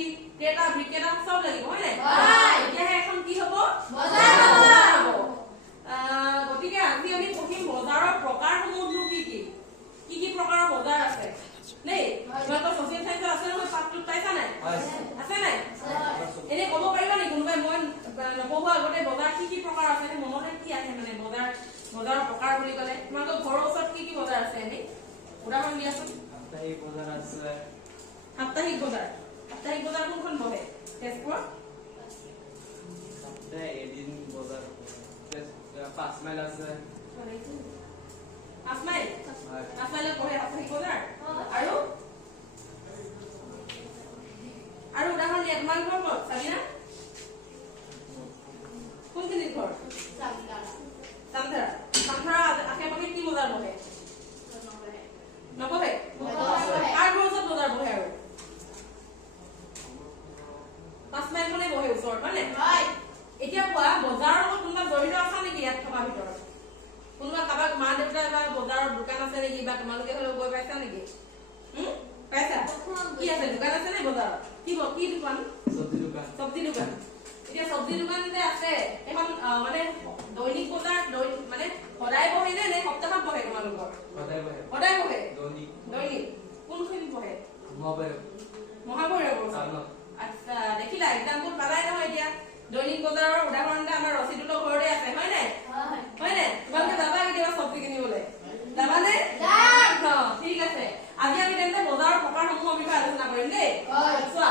সামগ্ৰী ক্ৰেতা বিক্ৰেতা সব লাগিব হয় নাই এতিয়া এখন কি হ'ব বজাৰ হ'ব গতিকে আজি আমি পঢ়িম বজাৰৰ প্ৰকাৰসমূহনো কি কি প্ৰকাৰৰ বজাৰ আছে নেই তোমালোকৰ ছচিয়েল সাইন্সত আছে নহয় পাঠটোত পাইছা নাই আছে নাই এনে ক'ব পাৰিবা নেকি কোনোবাই মই নপঢ়োৱা আগতে বজাৰ কি প্ৰকাৰ আছে মনতে কি আহে মানে বজাৰৰ প্ৰকাৰ বুলি ক'লে তোমালোকৰ ঘৰৰ ওচৰত কি বজাৰ আছে এনে উদাহৰণ দিয়াচোন সাপ্তাহিক বজাৰ আছে সাপ্তাহিক বজাৰ কোনখন বহে তেজপুৰত সপ্তাহে এদিন বজাৰ 5 মাইল আছে 5 মাইলত বহে সাপ্তাহিক বজাৰ আৰু উদাহৰণ দিয়া তোমাৰ ঘৰ ক'ত চাবিনা কোনখিনিত ঘৰ চামধাৰা আশে পাশে কি বজাৰ বহে নবহে আৰু ওচৰত বজাৰ বহে আৰু 5 মাইল মানে বহে ওচৰত মানে এতিয়া কোৱা বজাৰৰ লগত কোনোবা জড়িত আছে নেকি ইয়াত থকা ভিতৰত কোনোবা কাবাক মা দেউতা বা বজাৰৰ দোকান আছে নেকি বা তোমালোকে হলেও গৈ পাইছা নেকি পাইছা কি আছে দোকান আছে নে বজাৰত কি দোকান চব্জি দোকান এতিয়া চব্জি দোকান যে আছে এখন মানে দৈনিক বজাৰ মানে সদায় বহে নে সপ্তাহত বহে তোমালোকৰ সদায় বহে দৈনিক কোনখিনি বহে মহাভৈৰৱ আচ্ছা দেখিলা এক্সাম্পল পালাই নহয় এতিয়া দৈনিক বজাৰৰ উদাহৰণ এটা আমাৰ ৰচিদুলৰ ঘৰতে আছে হয় নাই তোমালোকে যাবা কেতিয়াবা চব্জি কিনিবলৈ যাবানে ঠিক আছে আজি আমি তেন্তে বজাৰৰ প্ৰকাৰসমূহৰ বিষয়ে আলোচনা কৰিম দেই চোৱা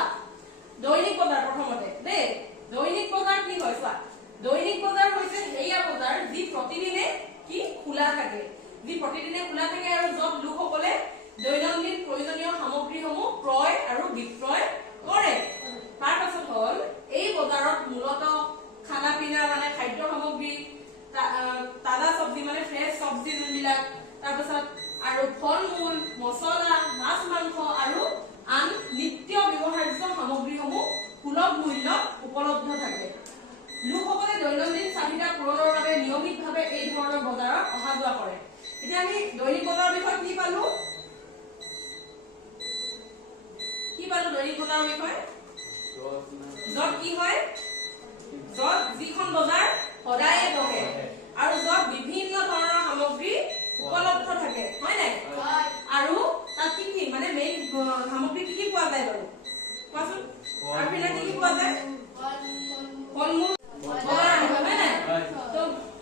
দৈনিক বজাৰ প্ৰথমতে দেই দৈনিক বজাৰ কি হয় চোৱা দৈনিক বজাৰ হৈছে সেয়া বজাৰ যি প্ৰতিদিনে কি খোলা থাকে আৰু য'ত লোকসকলে দৈনন্দিন প্ৰয়োজনীয় সামগ্ৰীসমূহ ক্ৰয় আৰু বিক্ৰয় কৰে তাৰ পাছত হ'ল এই বজাৰত মূলতঃ খানা পিনা মানে খাদ্য সামগ্ৰী তাজা চব্জি মানে ফ্ৰেছ চব্জি যোনবিলাক তাৰপাছত আৰু ফল মূল মছলা মাছ মাংস আৰু আন নিত্য ব্যৱহাৰ্য সামগ্ৰীসমূহ সুলভ মূল্যত উপলব্ধ থাকে লোকসকলে দৈনন্দিন চাহিদা পূৰণৰ বাবে নিয়মিতভাৱে এই ধৰণৰ বজাৰত অহা যোৱা কৰে এতিয়া আমি দৈনিক বজাৰৰ বিষয়ে কি পালো দৈনিক বজাৰৰ বিষয়ে য'ত কি হয় য'ত যিখন বজাৰ সদায়ে বহে আৰু য'ত বিভিন্ন ধৰণৰ সামগ্ৰী উপলব্ধ থাকে হয় নাই আৰু তাত কি মানে মেইন সামগ্ৰী কি পোৱা যায় বাৰু কোৱাচোন আৰু পিনে কি পোৱা যায় ফল মূল হয় নাই তো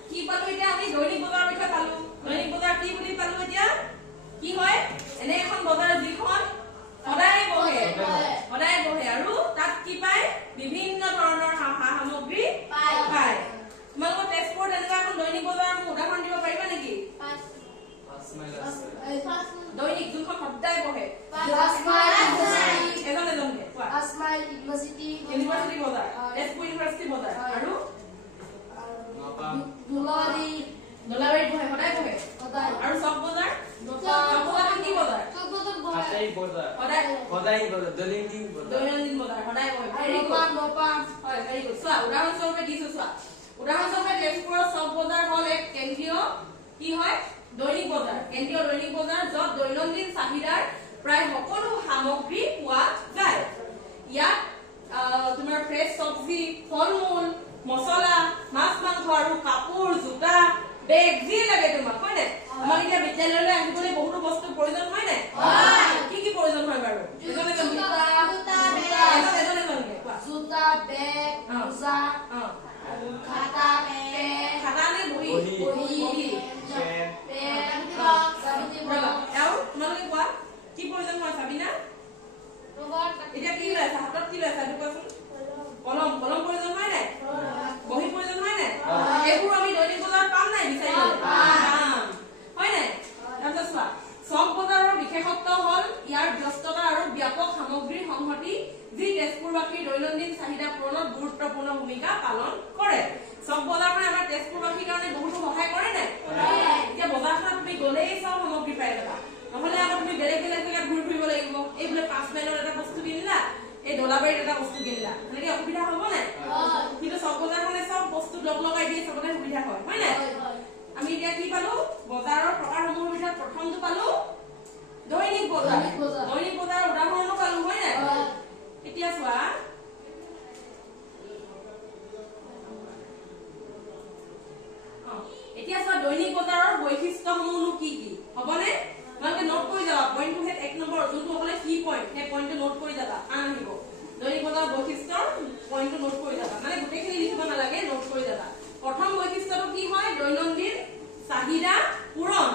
কি পালো এতিয়া আমি দৈনিক বজাৰৰ বিষয়ে পালো দৈনিক বজাৰ কি বুলি পালো এতিয়া কি হয় এনে এখন বজাৰ যিখন সদায় বহে আৰু তাত কি পায় বিভিন্ন ধৰণৰ সামগ্ৰী পায় তোমালোকৰ তেজপুৰত এনেকুৱা এখন দৈনিক বজাৰৰ উদাহৰণ দিব পাৰিবা নেকি দৈনিক যোনখন সদায় বহে ইউনিভাৰ্চিটি বজাৰ তেজপুৰ ইউনিভাৰ্চিটি বজাৰ আৰু নলাবাৰীত বহে সদায় বহে আৰু চক বজাৰ কি বজাৰ দৈনন্দিন বজাৰ সদায় বহে ভেৰি গুড চোৱা উদাহৰণস্বৰূপে দিছো চোৱা উদাহৰণস্বৰূপে তেজপুৰৰ চক বজাৰ হ'ল এক কেন্দ্ৰীয় কি হয় দৈনিক বজাৰ কেন্দ্ৰীয় দৈনিক বজাৰ য'ত দৈনন্দিন চাহিদাৰ প্ৰায় সকলো সামগ্ৰী পোৱা যায় ইয়াত তোমাৰ ফ্ৰেছ চব্জি ফল মূল মছলা মাছ মাংস আৰু কাপোৰ জোতা বেগ যি লাগে তোমাক হয় নাই আমাক এতিয়া বিদ্যালয়লৈ আহিবলৈ বহুতো বস্তুৰ প্ৰয়োজন হয় নাই কি প্ৰয়োজন হয় বাৰু জোতা বেগ মোজা খাতা নে বহি তোমালোকে কোৱা কি প্ৰয়োজন হয় চাবিনা এতিয়া কি লৈ আছা হাতত কি লৈ আছা এইটো কোৱাচোন কলম প্ৰয়োজন হয় নাই বহি প্ৰয়োজন হয় নাই এইবোৰ আমি দৈনিক বজাৰত পাম নাই বিচাৰিলে হয় নাই তাৰপিছত চোৱা চক বজাৰৰ বিশেষত্ব হ'ল ইয়াৰ ব্যস্ততা আৰু ব্যাপক সামগ্ৰীৰ সংহতি যি তেজপুৰবাসীৰ দৈনন্দিন চাহিদা পূৰণত গুৰুত্বপূৰ্ণ ভূমিকা পালন কৰে চক বজাৰখনে আমাৰ তেজপুৰবাসীৰ কাৰণে বহুতো সহায় কৰে নাই এতিয়া বজাৰখনত তুমি গ'লেই চব সামগ্ৰী পাই যাবা নহলে আকৌ তুমি বেলেগ জেগাত ঘূৰি ফুৰিব লাগিব এই বোলে 5 মাইলৰ এটা বস্তু কিনিলা এই দলাবাৰীত এটা বস্তু কিনিলা এনেকে অসুবিধা হ'ব নাই কিন্তু চক বজাৰখনে চব বস্তু লগাই দিয়ে চবতে সুবিধা হয় নাই আমি এতিয়া কি পালো বজাৰৰ প্ৰকাৰসমূহৰ ভিতৰত প্ৰথমটো পালো দৈনিক বজাৰ উদাহৰণো পালো হয় নাই এতিয়া চোৱা এতিয়া চোৱা দৈনিক বজাৰৰ বৈশিষ্ট্যসমূহনো কি কি হ'বনে তোমালোকে নোট কৰি যাবা পইণ্টটো হে 1 নম্বৰ যোনটো হ'বলে কি পইণ্ট সেই পইণ্টটো নোট কৰি যাবা আহিব দৈনিক বজাৰৰ বৈশিষ্ট্য পইণ্টটো নোট কৰি যাবা মানে গোটেইখিনি লিখিব নালাগে নোট কৰি যাবা প্ৰথম বৈশিষ্ট্যটো কি হয় দৈনন্দিন চাহিদা পূৰণ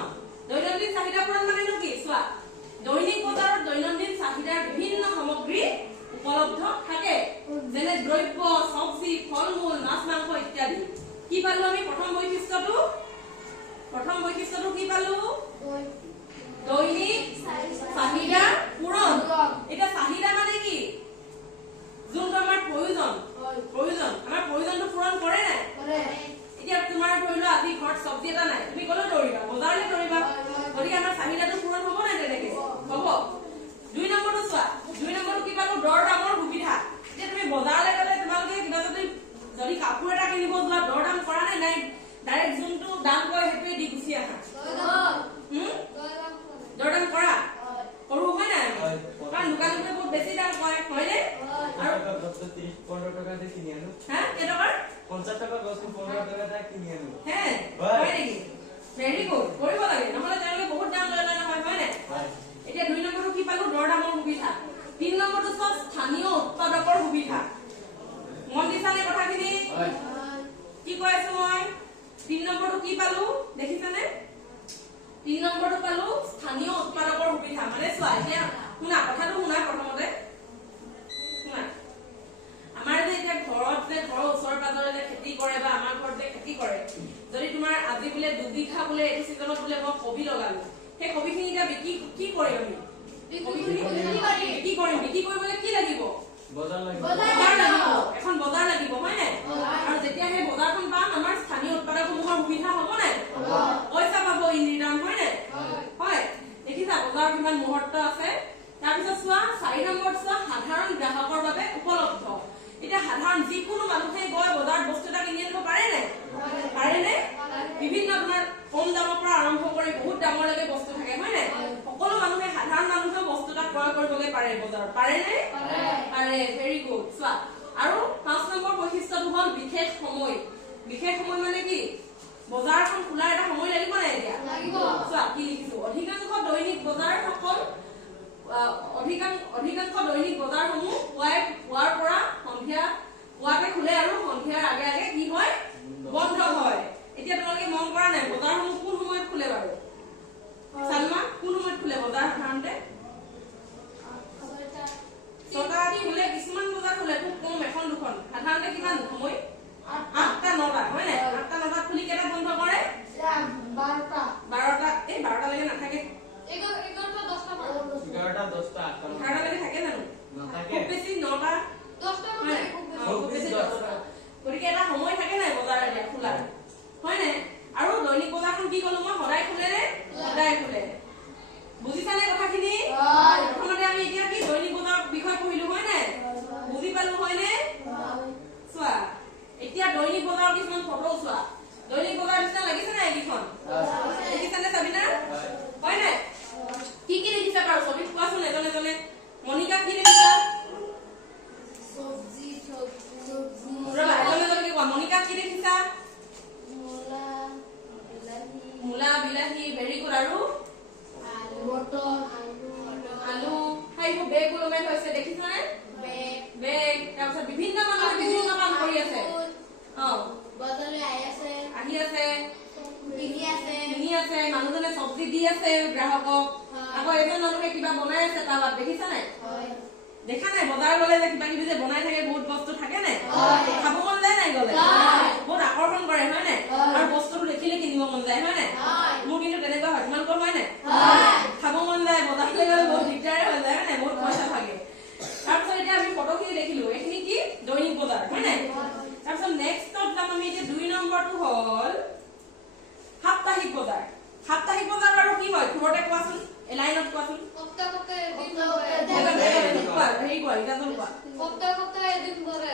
দৈনন্দিন চাহিদা পূৰণ মানেনো কি চোৱা দৈনিক বজাৰত দৈনন্দিন চাহিদাৰ বিভিন্ন সামগ্ৰী উপলব্ধ থাকে যেনে দ্ৰব্য চব্জি ফল-মূল মাছ মাংস ইত্যাদি কি পালো আমি প্ৰথম বৈশিষ্ট্যটো কি পালো দৈনিক চাহিদা পূৰণ এটা চাহিদা মানে কি যোনটো আমাৰ প্ৰয়োজন আমাৰ প্ৰয়োজনটো পূৰণ কৰে নাই এতিয়া তোমাৰ ধৰি লোৱা আজি ঘৰত চব্জি এটা নাই তুমি ক'লৈ দৌৰিবা বজাৰলৈ দৌৰিবা গতিকে আমাৰ চাহিদাটো পূৰণ হ'ব নাই তেনেকে হ'ব 2 নম্বৰটো চোৱা 2 নম্বৰটো কি পালো দৰ দামৰ সুবিধা এতিয়া তুমি বজাৰলৈ গ'লে তোমালোকে কিবা যদি কাপোৰ এটা কিনিব যোৱা দৰ দাম কৰা নাই ডাইৰেক্ট যোনটো দাম কয় সেইটোৱে দি গুচি আহা দৰ দাম কৰা কৰো হয় নাই কাৰণ দোকানতে বহুত বেছি দাম কয় হয়নে আৰু 15 টাকাতে কিনি আনো হ্যাঁ কেটকা 50 টাকা বস্তু 15 টাকাতে কিনি আনো হ্যাঁ হয় নেকি ভেৰি গুড কৰিব লাগে নহলে তেওঁলোকে বহুত দাম লৈ লয় নহয় হয় নাই এতিয়া 2 নম্বৰটো কি পালো দৰ দামৰ সুবিধা 3 নম্বৰটো সব স্থানীয় উৎপাদকৰ সুবিধা মন দিছানে কথাখিনি কি কৈ আছো মই 3 নম্বৰটো কি পালো দেখিছানে 3 নম্বৰটো পালো স্থানীয় উৎপাদকৰ সুবিধা মানে চোৱা এতিয়া শুনা কথাটো শুনা প্ৰথমতে শুনা আমাৰ যে এতিয়া ঘৰত যে ঘৰৰ ওচৰ পাজৰে যে খেতি কৰে বা আমাৰ ঘৰত যে খেতি কৰে যদি তোমাৰ আজি বোলে 2 বিঘা বোলে এইটো সিজনত বোলে মই কবি লগালো সেই কবিখিনি এতিয়া কি কৰিম আমি বিক্ৰী কৰিবলৈ কি লাগিব বজাৰ লাগিব এখন বজাৰ লাগিব হয় নাই আৰু যেতিয়া সেই বজাৰখন পাম আমাৰ স্থানীয় উৎপাদকসমূহৰ সুবিধা হ'ব নাই পইচা পাব ইন ৰিটাৰ্ণ হয় নাই হয় দেখিছা বজাৰৰ কিমান মুহূৰ্ত আছে তাৰপিছত চোৱা 4 নম্বৰ চোৱা সাধাৰণ গ্ৰাহকৰ বাবে উপলব্ধ এটা সাধাৰণ যিকোনো মানুহে গৈ বজাৰত বস্তু এটা কিনি আনিব পাৰে নাই বিভিন্ন আপোনাৰ কম দামৰ পৰা আৰম্ভ কৰি বহুত দামলৈকে বস্তু থাকে হয় নাই সকলো মানুহে সাধাৰণ মানুহে বস্তু এটা ক্ৰয় কৰিবলৈ পাৰে বজাৰত পাৰে নে পাৰে ভেৰি গুড চোৱা আৰু 5 নম্বৰ বৈশিষ্ট্যটো হ'ল বিশেষ সময় মানে কি বজাৰখন খোলাৰ এটা সময় লাগিব নাই এতিয়া লাগিব চোৱা কি লিখিছো অধিকাংশ দৈনিক বজাৰসমূহ পুৱাৰ পৰা সন্ধিয়া পুৱাতে খোলে আৰু সন্ধিয়াৰ আগে আগে কি হয় বন্ধ হয় এতিয়া তোমালোকে মন কৰা নাই বজাৰসমূহ কোন সময়ত খোলে বাৰু সালমা কোন সময়ত খোলে বজাৰ সাধাৰণতে 6টা খোলে কিছুমান বজাৰ খোলে খুব কম এখন দুখন সাধাৰণতে কিমান সময় 8টা 9টা হয় নাই 8টা 9টা খুলি কেটা বন্ধ কৰে 12টা এই 12টা লৈকে নাথাকে 11টা 10টা লৈকে থাকে জানো নাথাকে খুব বেছি 9টা 10টা খুব বেছি 10টা গতিকে এটা সময় থাকে নাই বজাৰ এতিয়া খোলাৰ হয় নাই আৰু দৈনিক বজাৰখন কি কলো মই সদায় খোলে বুজিছানে কথাখিনি প্ৰথমতে আমি এতিয়া কি দৈনিক বজাৰৰ বিষয় পঢ়িলো হয় নাই বুজি পালো হয় নে চোৱা এতিয়া দৈনিক বজাৰৰ কিছুমান ফটো চোৱা দৈনিক বজাৰ নিচিনা লাগিছে নাই এইখন দেখিছানে সাবিনা হয় নাই কি দেখিছা বাৰু ছবিত কোৱাচোন এজনে মনিকা কি দেখিছা চব্জি মনিকা কি দেখিছা মূলা বিলাহী ভেৰি গুড আৰু আলু সেইবোৰ বেগ ওলমাই থৈছে দেখিছানে বেগ তাৰপিছত বিভিন্ন মানুহে বিভিন্ন কাম কৰি আছে আহি আছে কিনি আছে মানুহজনে চব্জি দি আছে গ্ৰাহকক আকৌ এজন মানুহে কিবা বনাই আছে তাৱাত দেখিছা নাই দেখা নাই বজাৰ গলে যে কিবা কিবি যে বনাই থাকে বহুত বস্তু থাকে নাই খাব মন যায় নাই গলে বহুত আকৰ্ষণ কৰে হয় নাই আৰু বস্তুটো দেখিলে কিনিব মন যায় হয় নাই মোৰ কিন্তু তেনেকুৱা হয় তোমালোকৰ হয় নাই খাব মন যায় বজাৰলৈ গলে বহুত দিগদাৰে হৈ যায় হয় নাই বহুত পইচা থাকে তাৰপিছত এতিয়া আমি ফটোখিনি দেখিলো এইখিনি কি দৈনিক বজাৰ হয় নাই তাৰপিছত নেক্সটত যাম আমি এতিয়া 2 নম্বৰটো হ'ল সাপ্তাহিক বজাৰ আৰু কি হয় ঘৰতে কোৱাচোন এলাইনত কোৱাচোন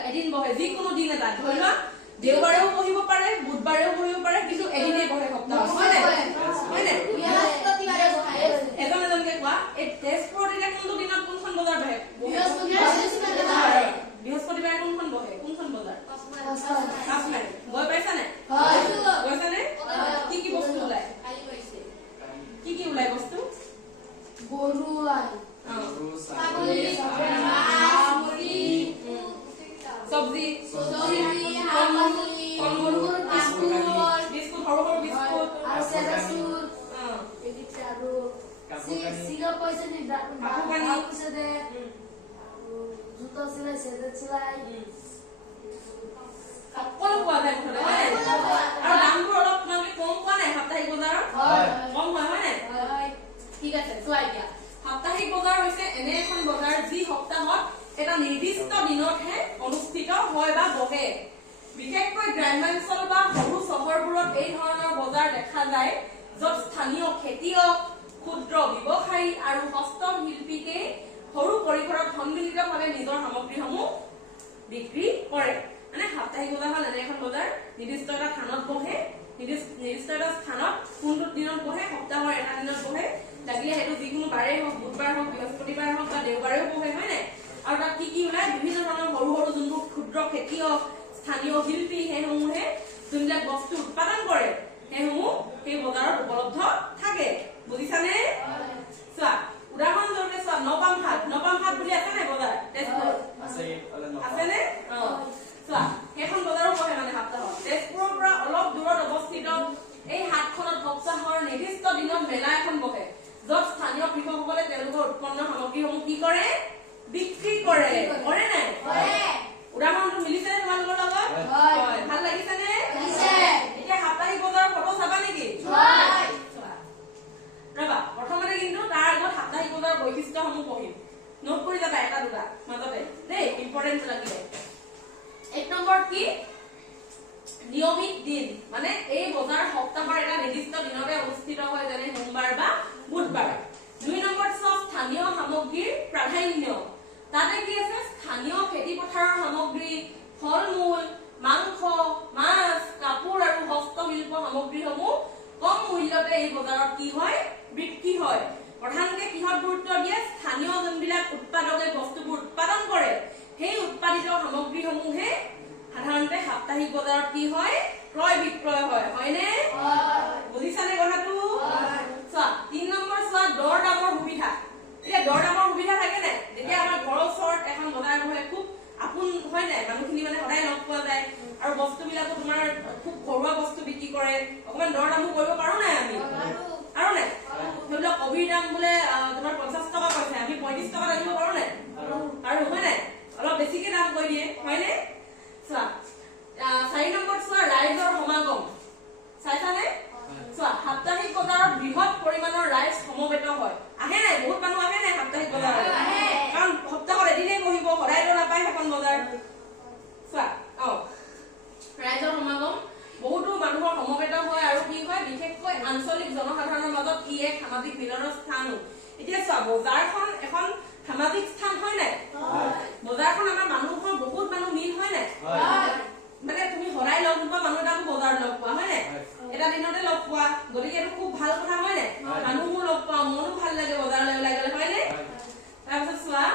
এদিন বহে যিকোনো দিন এটা ধৰি লোৱা দেওবাৰেও বহিব পাৰে বুধবাৰেও বহিব পাৰে কিন্তু এদিনেই বহে সপ্তাহত হয় নাই এজন এজনকে কোৱা এই তেজপুৰত এতিয়া কোনটো দিনত কোনখন বজাৰ বহে বৃহস্পতিবাৰে কোনখন বহে কোনখন বজাৰ পাঁচমাইল গৈ পাইছানে গৈছানে কি কি বস্তু ওলাই কি কি ওলাই বস্তু গৰু চব্জি বিস্কুট সৰু সৰু বিস্কুট জোতা চিলাই চেজেট চিলাই সকলো পোৱা যায় মুঠতে হয় আৰু দামবোৰ অলপ তোমালোকে কম পোৱা নাই সাপ্তাহিক বজাৰত কম হয় হয় নাই ঠিক আছে চোৱা এতিয়া সাপ্তাহিক বজাৰ হৈছে এনে এখন বজাৰ যি সপ্তাহত এটা নিৰ্দিষ্ট দিনতহে অনুষ্ঠিত হয় বা বহে বিশেষকৈ গ্ৰাম্যাঞ্চল বা সৰু চহৰবোৰত এই ধৰণৰ বজাৰ দেখা যায় য'ত স্থানীয় খেতিয়ক ক্ষুদ্ৰ ব্যৱসায়ী আৰু হস্তশিল্পীকে সৰু পৰিসৰত সন্মিলিতভাৱে নিজৰ সামগ্ৰীসমূহ বিক্ৰী কৰে মানে সাপ্তাহিক বজাৰ হ'ল এনে এখন বজাৰ নিৰ্দিষ্ট এটা স্থানত বহে নিৰ্দিষ্ট এটা স্থানত কোনটো দিনত বহে সপ্তাহৰ এটা দিনত বহে লাগিলে সেইটো যিকোনো বাৰেই হওক বুধবাৰ হওক বৃহস্পতিবাৰ হওক বা দেওবাৰেও বহে হয় নাই আৰু তাত কি কি ওলাই বিভিন্ন ধৰণৰ সৰু সৰু যোনবোৰ ক্ষুদ্ৰ খেতিয়ক স্থানীয় শিল্পী সেইসমূহে যোনবিলাক বস্তু উৎপাদন কৰে সেইসমূহ সেই বজাৰত উপলব্ধ থাকে বুজিছানে চোৱা উদাহৰণস্বৰূপে চোৱা নপামহাট বুলি আছে নাই বজাৰ তেজপুৰত আছেনে চোৱা সেইখন বজাৰো বহে মানে সপ্তাহত তেজপুৰৰ পৰা অলপ দূৰত অৱস্থিত এই হাটখনত সপ্তাহৰ নিৰ্দিষ্ট দিনত মেলা এখন বহে য'ত স্থানীয় কৃষকসকলে তেওঁলোকৰ উৎপন্ন সামগ্ৰীসমূহ কি কৰে বিক্ৰী কৰে কৰে নাই উদাহৰণটো মিলিছে তোমালোকৰ লগত হয় ভাল লাগিছে নে এতিয়া সাপ্তাহিক বজাৰৰ ফটো চাবা নেকি ৰবা প্ৰথমতে কিন্তু তাৰ আগত সাপ্তাহিক বজাৰৰ বৈশিষ্ট্যসমূহ পঢ়িম নোট কৰি যাবা এটা দুটা মাজতে দেই ইম্পৰ্টেন্ট লাগিলে 1 নম্বৰ কি নিয়মিত দিন মানে এই বজাৰ সপ্তাহৰ এটা নিৰ্দিষ্ট দিনতে অনুষ্ঠিত হয় যেনে সোমবাৰ বা বুধবাৰ 2 নম্বৰ স্থানীয় সামগ্ৰীৰ প্ৰাধান্য তাতে কি আছে স্থানীয় খেতি পথাৰৰ সামগ্ৰী ফল-মূল মাংস মাছ কাপোৰ আৰু হস্তশিল্প সামগ্ৰীসমূহ কম মূল্যতে এই বজাৰত কি হয় বিক্ৰী হয় প্ৰধানকৈ কিহত গুৰুত্ব দিয়ে স্থানীয় যোনবিলাক উৎপাদকে বস্তুবোৰ উৎপাদন কৰে সেই উৎপাদিত সামগ্ৰীসমূহে সাধাৰণতে সাপ্তাহিক বজাৰত কি হয় ক্ৰয় বিক্ৰয় হয় হয়নে বুজিছানে কথাটো চোৱা 3 নম্বৰ চোৱা দৰ দামৰ সুবিধা এতিয়া দৰ দামৰ সুবিধা থাকে নাই যেতিয়া আমাৰ ঘৰৰ ওচৰত এখন বজাৰ বহে খুব আপোন হয় নাই মানুহখিনি মানে সদায় লগ পোৱা যায় আৰু বস্তুবিলাকো তোমাৰ খুব ঘৰুৱা বস্তু বিক্ৰী কৰে অকমান দৰ দামো কৰিব পাৰো নাই আমি আৰু নাই ধৰি লওক কবিৰ দাম বোলে তোমাৰ 50 টকা কৈছে আমি 35 টকা আনিব পাৰো নাই আৰু হয় নাই অলপ বেছিকে দাম কৈ দিয়ে হয়নে চোৱা 4 নম্বৰ চোৱা ৰাইজৰ সমাগম চাইছানে চোৱা সাপ্তাহিক বজাৰত বৃহৎ পৰিমাণৰ ৰাইজ সমবেত হয় আহে নাই বহুত মানুহ আহে নাই সাপ্তাহিক বজাৰত কাৰণ সপ্তাহত এদিনেই বহিব সদায়তো নাপায় সেইখন বজাৰ চোৱা ৰাইজৰ সমাগম বহুতো মানুহৰ সমবেত হয় আৰু কি হয় বিশেষকৈ আঞ্চলিক জনসাধাৰণৰ মাজত ই এক সামাজিক মিলনৰ স্থানো এতিয়া চোৱা বজাৰখন এখন সামাজিক স্থান হয় নাই বজাৰখন আমাৰ মানুহৰ বহুত মানুহ মিল হয় নাই মানে তুমি সদায় লগ নোপোৱা মানুহ এটাকো বজাৰত লগ পোৱা হয় নাই এটা দিনতে লগ পোৱা গতিকে এইটো খুব ভাল কথা হয় নাই মানুহো লগ পোৱা মনো ভাল লাগে বজাৰলৈ ওলাই গ'লে হয় নাই তাৰপিছত চোৱা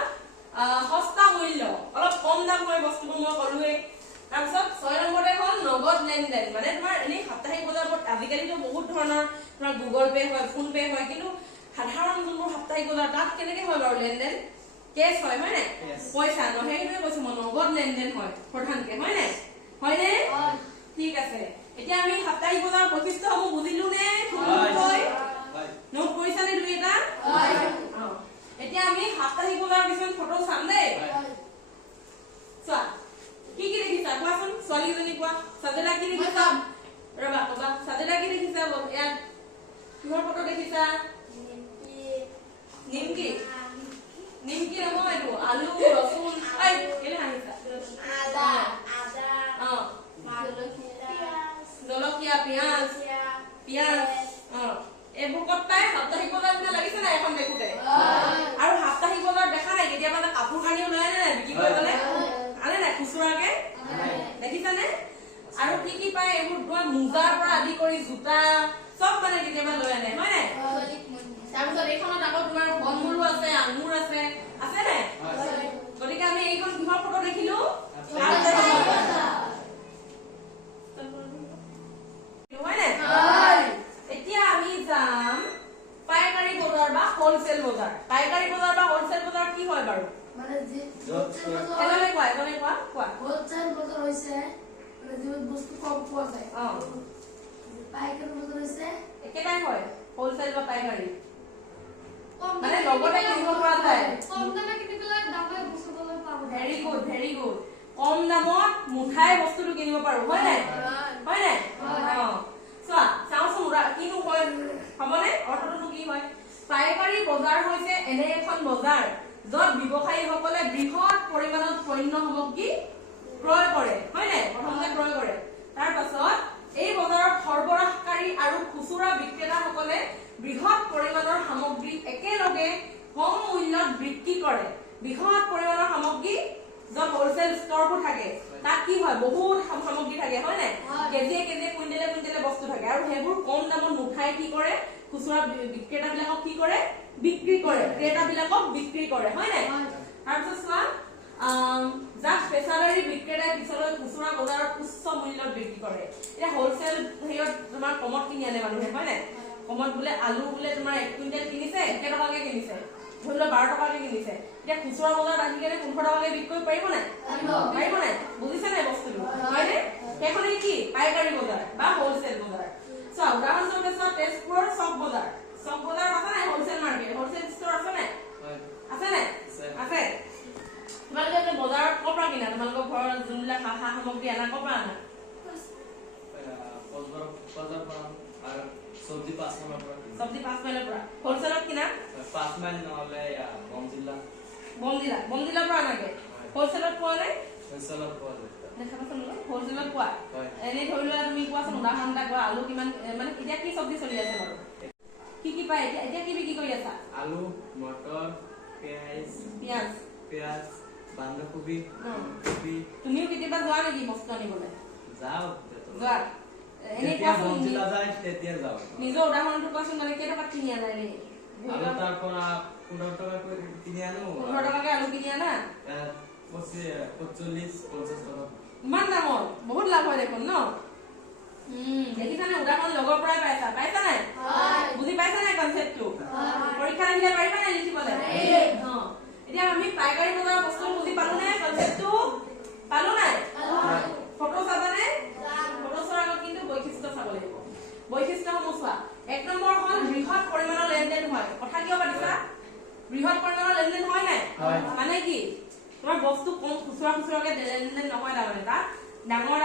সস্তা মূল্য অলপ কম দাম হয় বস্তুবোৰ মই ক'লোৱেই তাৰপিছত 6 নম্বৰতে হ'ল নগদ লেনদেন মানে তোমাৰ এনেই সাপ্তাহিক বজাৰত আজিকালিতো বহুত ধৰণৰ তোমাৰ গুগল পে হয় ফোন পে হয় কিন্তু সাধাৰণ যোনবোৰ সাপ্তাহিক বজাৰ তাত কেনেকে হয় বাৰু লেনদেন কেছ হয় হয় নাই পইচা নহয় সেইটোৱে কৈছো মই নগদ লেনদেন হয় প্ৰধানকে হয় নাই হয়নে ঠিক আছে এতিয়া আমি সাপ্তাহিক বজাৰৰ বৈশিষ্ট্যসমূহ বুজিলো নে নোট কৰিছানে দুই এটা এতিয়া আমি সাপ্তাহিক বজাৰৰ কিছুমান ফটো চাম দেই চোৱা কি কি দেখিছা কোৱাচোন ছোৱালীজনী কোৱা সাজেলা কি দেখিছা ৰবা কবা সাজেলা কি দেখিছা ইয়াত কিহৰ ফটো দেখিছা নিমকি নহয় এইটো আলু ৰচুন কেলে আহিছা জলকীয়া পিয়াজ এইবোৰ ক'ত পায় সাপ্তাহিক বজাৰ নিচিনা লাগিছে নাই এখন দেখোতে আৰু সাপ্তাহিক বজাৰ দেখা নাই কেতিয়াবা কাপোৰ কানিও লৈ আনে নাই বিক্ৰী কৰিবলৈ আনে নাই খুচুৰাকে দেখিছানে আৰু কি কি পায় এইবোৰ তোমাৰ মোজাৰ পৰা আদি কৰি জোতা চব মানে কেতিয়াবা লৈ আনে হয় নাই তাৰপিছত এইখনত আকৌ তোমাৰ ফলমূলো আছে, আঙুৰ আছে, আছে নে? গতিকে আমি এইখন কিহৰ ফটো দেখিলো? এতিয়া আমি যাম পাইকাৰী বজাৰ বা হোলসেল বজাৰ। পাইকাৰী বজাৰ বা হোলসেল বজাৰ কি হয় বাৰু? মানে যে এজনে কোৱা কোৱা। হোলসেল বজাৰ হৈছে মানে যে বস্তু কম পোৱা যায়। পাইকাৰী বজাৰ হৈছে একেটাই হয় হোলসেল বা পাইকাৰী। মানে লগতে কিনিব পৰা যায়। কম দামে কিনি পেলাই দামে বস্তু পাব। Very good. কম দামত মুঠাই বস্তুটো কিনিব পাৰো, হয় নাই? হয় নাই? চাওচোন কিনো হয় হবনে? অৰ্থটো কি হয়? পাইকাৰী বজাৰ হৈছে এনে এখন বজাৰ য'ত ব্যৱসায়ীসকলে বৃহৎ পৰিমাণত পণ্য সামগ্ৰী ক্ৰয় কৰে, হয় নাই? প্ৰথমতে ক্ৰয় কৰে। তাৰ পাছত এই বজাৰত সৰবৰাহকাৰী আৰু খুচুৰা বিক্ৰেতাসকলে বৃহৎ পৰিমাণৰ সামগ্ৰী একেলগে কম মূল্যত বিক্ৰী কৰে। বৃহৎ পৰিমাণৰ সামগ্ৰী য'ত হোলসেল ষ্টৰবোৰ থাকে তাত কি হয়? বহুত সামগ্ৰী থাকে, হয় নাই? কেজিয়ে কুইণ্টেলে বস্তু থাকে আৰু সেইবোৰ কম দামত মুঠাই কি কৰে? খুচুৰা বিক্ৰেতাবিলাকক কি কৰে? বিক্ৰী কৰে। ক্ৰেতাবিলাকক বিক্ৰী কৰে, হয় নাই? তাৰপিছত চোৱা যাক পেছাদাৰী বিক্ৰেতাই পিছলৈ খুচুৰা বজাৰত উচ্চ মূল্যত বিক্ৰী কৰে। এতিয়া হোলসেল হেৰিয়ত তোমাৰ কমত কিনি আনে মানুহে, হয় নাই? কমত বোলে আলু বোলে তোমাৰ 1 কুইণ্টেল কিনিছে 1 টকাকে কিনিছে, ধৰি লোৱা 12 টকাকে কিনিছে। এতিয়া খুচুৰা বজাৰত আহি কেনে 15 টকাকে বিক্ৰী কৰিব পাৰিব নাই? পাৰিব নাই? বুজিছে নাই বস্তুটো? হয়নে? সেইখনে কি? পাইকাৰী বজাৰ বা হোলসেল বজাৰ। চোৱা উদাহৰণস্বৰূপে চোৱা তেজপুৰৰ চক বজাৰ। চক বজাৰত আছে নাই হোলসেল মাৰ্কেট? হোলসেল ষ্টৰ আছে নাই? আছে নাই? আছে। তোমালোকে বজাৰত ক'ৰ পৰা কিনা? তোমালোকৰ ঘৰৰ যোনবিলাক সা সামগ্ৰী আনা ক'ৰ পৰা আনা? চব্জি 5 মাইলৰ পৰা। চব্জি 5 মাইলৰ পৰা। হোলসেলত কিনা? 5 মাইল নহলে বমজিল্লাৰ পৰা আনাগে। হোলসেলত পোৱা নে? হোলসেলত পোৱা যায়। দেখাবাচোন হোলসেলত পোৱা। হয়। এনেই ধৰি লোৱা তুমি কোৱাচোন উদাহৰণ এটা কোৱা। আলু কিমান মানে এতিয়া কি চব্জি চলি আছে বাৰু? কি পায় এতিয়া কি বিক্ৰী কৰি আছা? আলু, মটৰ, পিয়াজ, বান্ধাকবি, কবি। তুমিও কেতিয়াবা যোৱা নেকি বস্তু আনিবলৈ? যাও। যোৱা। এনেই কোৱাচোন বমজিলা যায় তেতিয়া যাও। নিজৰ উদাহৰণটো কোৱাচোন, মানে কেই টকাত কিনি আনা এনেই? আলু তাৰ পৰা 15 টকা কৰি কিনি আনো। 15 টকাকে আলু কিনি আনা? 45-50 টকা। ইমান দামত বহুত লাভ হয় দেখোন ন? দেখিছানে? উদাহৰণ লগৰ পৰাই পাইছা নাই? বুজি পাইছা নাই কনচেপ্টটো? পৰীক্ষা আহিলে পাৰিবা নাই লিখিবলৈ? এতিয়া আমি পাইকাৰী বজাৰৰ বস্তু বুজি পালো নে? কনচেপ্টটো পালো নাই? ফটো চাবানে? ফটো চোৱাৰ আগত কিন্তু বৈশিষ্ট্য চাব লাগিব। বৈশিষ্ট্যসমূহ চোৱা। 1 নম্বৰ হ'ল বৃহৎ পৰিমাণৰ লেনদেন হয়। কথা কিয় পাতিছা? বৃহৎ পৰিমাণৰ লেনদেন হয় নাই? মানে কি? তোমাৰ বস্তু কম খুচুৰাকে লেনদেন নহয়, তাৰমানে তাত ডাঙৰ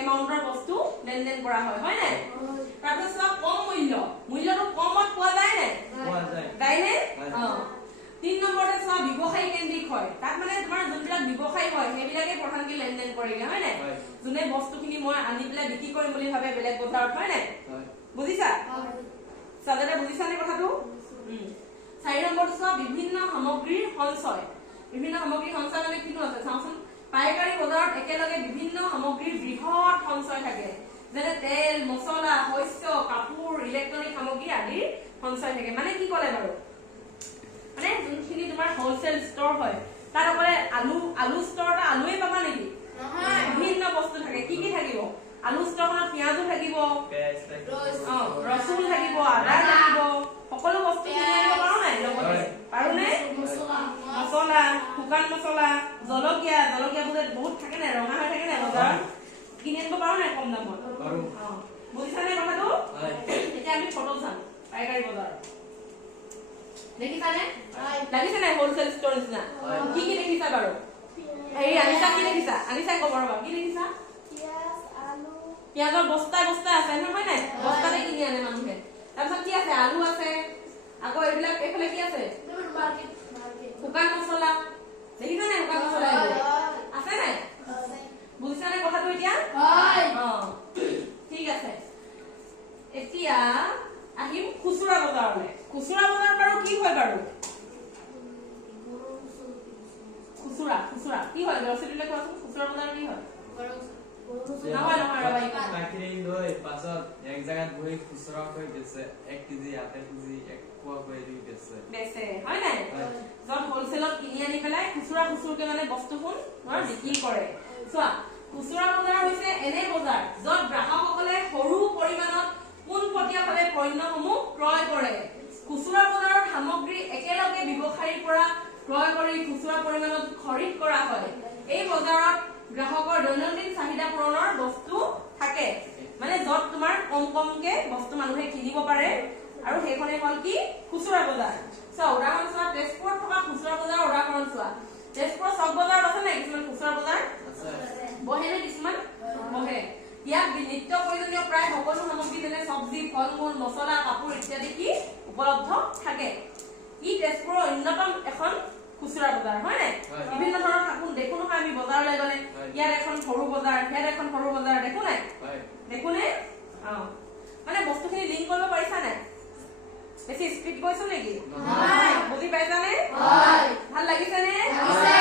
এমাউন্টৰ বস্তু লেনদেন কৰা হয়, হয় নাই? তাৰপিছত কম মূল্যটো কমত পোৱা যায় নাই? যায় নে? 3 নম্বৰতে চোৱা ব্যৱসায়ী কেন্দ্ৰিক হয়। তাত মানে তোমাৰ যোনবিলাক ব্যৱসায়ী হয় সেইবিলাকে প্ৰধানকে লেনদেন কৰেগে, হয় নাই? যোনে বস্তুখিনি মই আনি পেলাই বিক্ৰী কৰিম বুলি ভাবে বেলেগ বজাৰত, হয় নাই? বুজিছা? চাজাতে বুজিছা নে কথাটো? 4 নম্বৰটো চোৱা বিভিন্ন সামগ্ৰীৰ সঞ্চয়। বিভিন্ন সামগ্ৰীৰ সঞ্চয় মানে কিনো আছে চাওচোন। পাইকাৰী বজাৰত একেলগে বিভিন্ন সামগ্ৰীৰ বৃহৎ সঞ্চয় থাকে, যেনে তেল, মছলা, শস্য, কাপোৰ, ইলেক্ট্ৰনিক সামগ্ৰী আদিৰ সঞ্চয় থাকে। মানে কি ক'লে বাৰু? মানে যোনখিনি তোমাৰ হোলসেল ষ্টৰ হয় তাত অকলে আলু ষ্টৰতে আলুৱে পাবা নেকি? বিভিন্ন বস্তু থাকে। কি থাকিব? আলু ষ্টৰখনত পিঁয়াজো থাকিব, ৰচুন থাকিব, আদা থাকিব, সকলো বস্তু কিনি আনিব পাৰো নাই লগতে? পাৰো নে? মছলা, শুকান মছলা, জলকীয়াবোৰ বহুত থাকে নাই? ৰঙা হৈ থাকে নাই বজাৰত? কিনি আনিব পাৰো নাই কম দামত? বুজিছা নে কথাটো? এতিয়া আমি ফটো চাম পাইকাৰী বজাৰত। দেখিছানে? লাগিছে নাই হোলসেল ষ্টৰ নিচিনা? কি দেখিছা বাৰু? হেৰি আনিছা, কি দেখিছা? আনিছা ক'ব ৰবা, কি দেখিছা? পিঁয়াজৰ বস্তা আছে নহয় নাই? বস্তাতে কিনি আনে মানুহে। তাৰপিছত কি আছে? আলু আছে, আকৌ এইফালে কি আছে? শুকান মছলা। দেখিছা নাই শুকান মছলা আছে নাই? বুজিছা নে কথাটো এতিয়া? ঠিক আছে। এতিয়া আহিম খুচুৰা বজাৰলৈ। খুচুৰা বজাৰ বাৰু কি হয় বাৰু? খুচুৰা কি হয়? ল'ৰা ছোৱালীলৈ কোৱাচোন, খুচুৰা বজাৰ কি হয়? নহয় নহয় ৰবা ইমান বাকী লৈ পাছত এক জায়গাত বহি খুচৰা কৰি বেচে 1 কেজি আটা কেজি 1 পোৱা কৰি দি বেচে হয় নাই যত হোলসেলত কিনি আনি পেলাই খুচুৰকে মানে বস্তুবোৰ বিক্ৰী কৰে চোৱা খুচুৰা বজাৰ হৈছে এনে বজাৰ যত গ্ৰাহকসকলে সৰু পৰিমাণত পোনপটীয়াভাৱে পণ্যসমূহ ক্ৰয় কৰে খুচুৰা বজাৰৰ সামগ্ৰী একেলগে ব্যৱসায়ীৰ পৰা ক্ৰয় কৰি খুচুৰা পৰিমাণত খৰিদ কৰা হয় এই বজাৰত গ্ৰাহকৰ দৈনন্দিন চাহিদা পূৰণৰ বস্তু থাকে মানে যত তোমাৰ কমকে বস্তু মানুহে কিনিব পাৰে আৰু হেখনে হল কি খুচুৰা বজাৰ চোৱা উদাহৰণ চোৱা তেজপুৰত থকা খুচুৰা বজাৰৰ উদাহৰণ চোৱা তেজপুৰৰ চক বজাৰত আছে নাই কিছুমান খুচুৰা বজাৰ বহে নে কিছুমান বহে ইয়াত নিত্য প্ৰয়োজনীয় প্ৰায় সকলো সামগ্ৰী যেনে চব্জি ফল-মূল মছলা কাপোৰ ইত্যাদি কি উপলব্ধ থাকে ই তেজপুৰৰ অন্যতম এখন খুচুৰা বজাৰ হয় নাই বিভিন্ন ধৰণৰ কাপোৰ দেখো নহয় আমি বজাৰলৈ গলে ইয়াত এখন সৰু বজাৰ ইয়াত এখন সৰু বজাৰ দেখো নাই দেখো নে মানে বস্তুখিনি লিংক কৰিব পাৰিছা নাই বেছি স্পিড কৈছো নেকি নাই বুজি পাইছা নে হয় ভাল লাগিছে নে লাগিছে